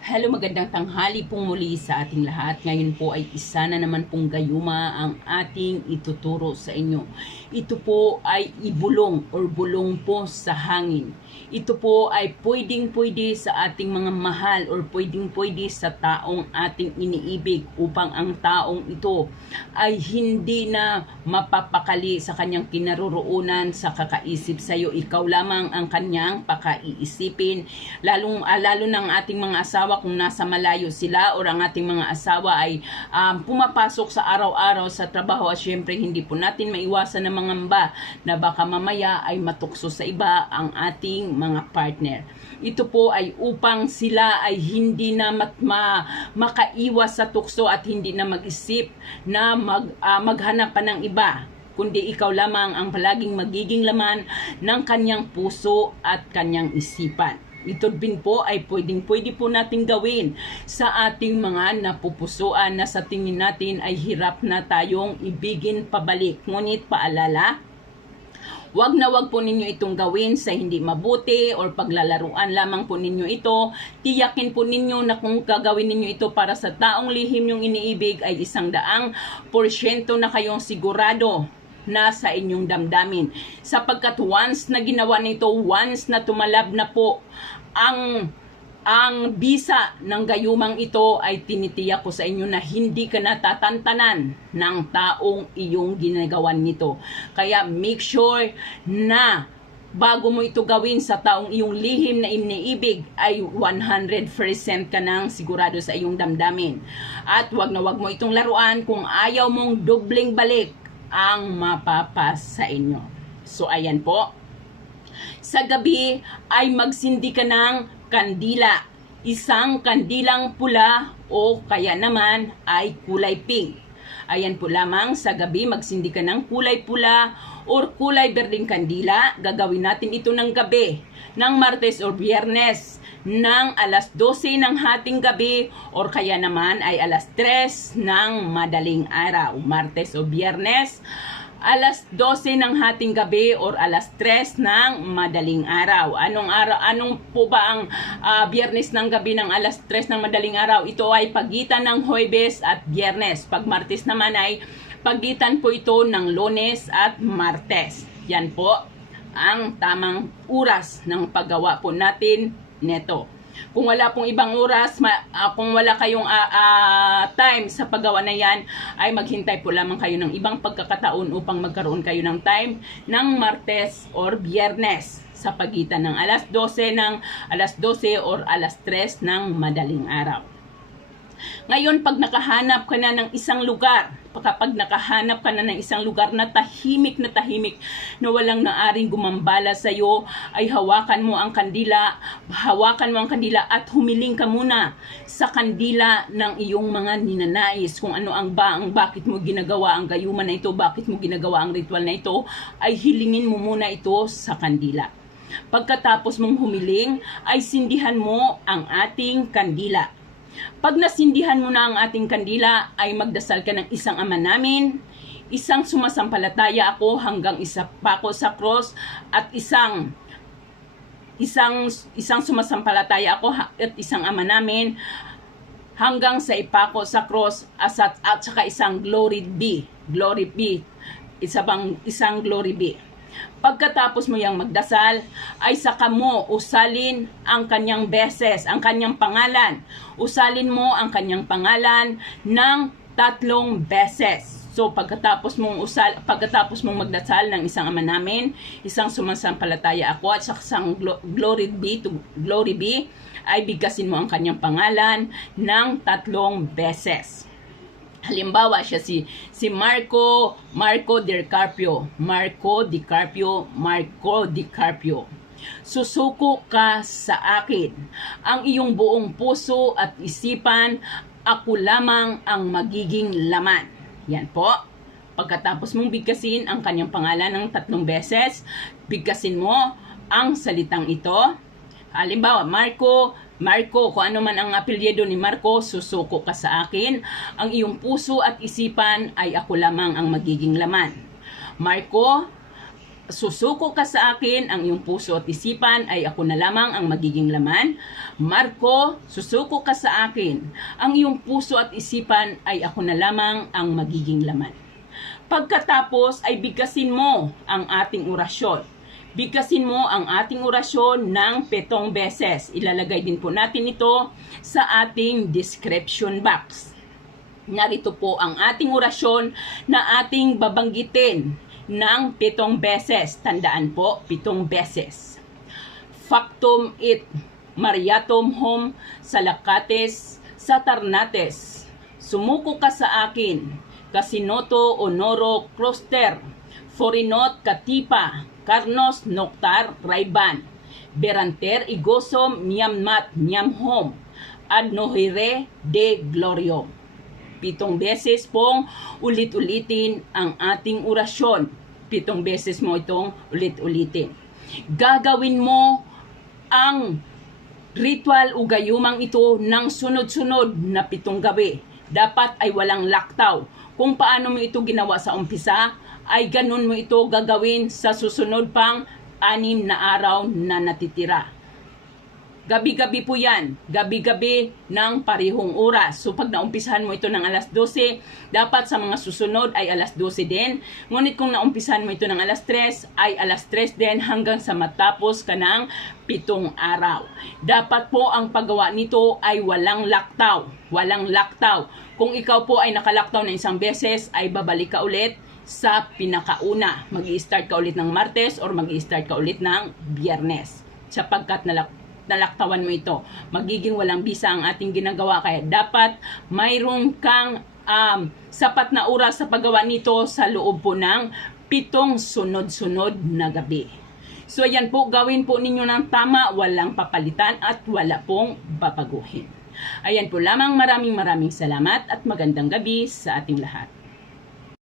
Hello, magandang tanghali pong muli sa ating lahat. Ngayon po ay isa na naman pong gayuma ang ating ituturo sa inyo. Ito po ay ibulong or bulong po sa hangin. Ito po ay pwedeng-pwede sa ating mga mahal or pwedeng-pwede sa taong ating iniibig upang ang taong ito ay hindi na mapapakali sa kanyang kinaroroonan sa kakaisip sa iyo. Ikaw lamang ang kanyang pakaiisipin. Lalo ng ating mga asawa kung nasa malayo sila or ang ating mga asawa ay pumapasok sa araw-araw sa trabaho at syempre hindi po natin maiwasan na mangamba na baka mamaya ay matukso sa iba ang ating mga partner. Ito po ay upang sila ay hindi na makaiwas sa tukso at hindi na mag-isip na maghanap pa ng iba, kundi ikaw lamang ang palaging magiging laman ng kanyang puso at kanyang isipan. Ito din po ay pwede po natin gawin sa ating mga napupusuan na sa tingin natin ay hirap na tayong ibigin pabalik. Ngunit paalala, wag na wag po ninyo itong gawin sa hindi mabuti or paglalaruan lamang po ninyo ito. Tiyakin po ninyo na kung gagawin ninyo ito para sa taong lihim yung iniibig ay 100% na kayong sigurado na sa inyong damdamin. Sapagkat once na ginawa nito, once na tumalab na po ang bisa ng gayumang ito, ay tinitiyak ko sa inyo na hindi ka natatantanan ng taong iyong ginagawan nito. Kaya make sure na bago mo ito gawin sa taong iyong lihim na iniibig ay 100% ka nang sigurado sa iyong damdamin. At wag na wag mo itong laruan kung ayaw mong dobling balik ang mapapas sa inyo. So ayan po, sa gabi ay magsindi ka ng kandila. Isang kandilang pula o kaya naman ay kulay pink. Ayan po lamang, sa gabi magsindi ka ng kulay pula or kulay berdeng kandila. Gagawin natin ito ng gabi, ng Martes o Biyernes, ng alas 12 ng hating gabi or kaya naman ay alas 3 ng madaling araw. Martes o Biyernes, alas 12 ng hating gabi or alas 3 ng madaling araw. Anong po ba ang Biyernes ng gabi ng alas 3 ng madaling araw? Ito ay pagitan ng Huwebes at Biyernes. Pag Martes naman ay pagitan po ito ng Lunes at Martes. Yan po ang tamang oras ng paggawa po natin neto. Kung wala pong ibang oras, kung wala kayong time sa paggawa na yan, ay maghintay po lamang kayo ng ibang pagkakataon upang magkaroon kayo ng time ng Martes or Biyernes sa pagitan ng alas 12 or alas 3 ng madaling araw. Ngayon, pag nakahanap ka na ng isang lugar, na tahimik na walang naaring gumambala sa iyo, ay hawakan mo ang kandila at humiling ka muna sa kandila ng iyong mga ninanais. Kung ano bakit mo ginagawa ang gayuma na ito, bakit mo ginagawa ang ritual na ito, ay hilingin mo muna ito sa kandila. Pagkatapos mong humiling, ay sindihan mo ang ating kandila. Pag nasindihan mo na ang ating kandila, ay magdasal ka ng isang Ama namin, isang sumasampalataya ako hanggang isa pa ako sa cross, at isang sumasampalataya ako at isang Ama namin hanggang sa ipako sa cross, at saka isang glory be, isang glory be. Pagkatapos mo yang magdasal, ay saka mo usalin ang kanyang beses, ang kanyang pangalan. Usalin mo ang kanyang pangalan ng 3 beses. So pagkatapos mong magdasal ng isang Ama namin, isang sumasampalataya ako, at isang glory be, ay bigkasin mo ang kanyang pangalan ng 3 beses. Halimbawa, siya si Marco DiCarpio. Susuko ka sa akin. Ang iyong buong puso at isipan, ako lamang ang magiging laman. Yan po. Pagkatapos mong bigkasin ang kanyang pangalan ng 3 beses, bigkasin mo ang salitang ito. Halimbawa, Marco, kung ano man ang apelyido ni Marco, susuko ka sa akin. Ang iyong puso at isipan ay ako lamang ang magiging laman. Marco, Susuko ka sa akin, ang iyong puso at isipan ay ako na lamang ang magiging laman. Marco, susuko ka sa akin, ang iyong puso at isipan ay ako na lamang ang magiging laman. Pagkatapos ay bigkasin mo ang ating orasyon. Bigkasin mo ang ating orasyon ng 7 beses. Ilalagay din po natin ito sa ating description box. Narito po ang ating orasyon na ating babanggitin ng 7 beses. Tandaan po, 7 beses. Factum it mariatum hom salakates satarnates. Sumuko ka sa akin, kasinoto honoro cluster, forinot katipa, karnos noktar raiban, beranter igosom niammat niamhom, ad nohire de gloriom. 7 beses pong ulit-ulitin ang ating orasyon. 7 beses mo itong ulit-ulitin. Gagawin mo ang ritual o gayumang ito ng sunod-sunod na 7 gabi. Dapat ay walang laktaw. Kung paano mo ito ginawa sa umpisa, ay ganun mo ito gagawin sa susunod pang 6 na araw na natitira. Gabi-gabi po yan. Gabi-gabi ng parehong oras. So pag naumpisahan mo ito ng alas 12, dapat sa mga susunod ay alas 12 din. Ngunit kung naumpisahan mo ito ng alas 3, ay alas 3 din hanggang sa matapos ka ng 7 araw. Dapat po ang paggawa nito ay walang laktaw. Walang laktaw. Kung ikaw po ay nakalaktaw na 1 beses, ay babalik ka ulit sa pinakauna. Mag-i-start ka ulit ng Martes or mag-i-start ka ulit ng Biyernes. Sapagkat nalaktawan mo ito, magiging walang bisa ang ating ginagawa. Kaya dapat mayroon kang sapat na oras sa paggawa nito sa loob po ng 7 sunod-sunod na gabi. So yan po, gawin po ninyo ng tama, walang papalitan at wala pong babaguhin. Ayan po lamang, maraming salamat at magandang gabi sa ating lahat.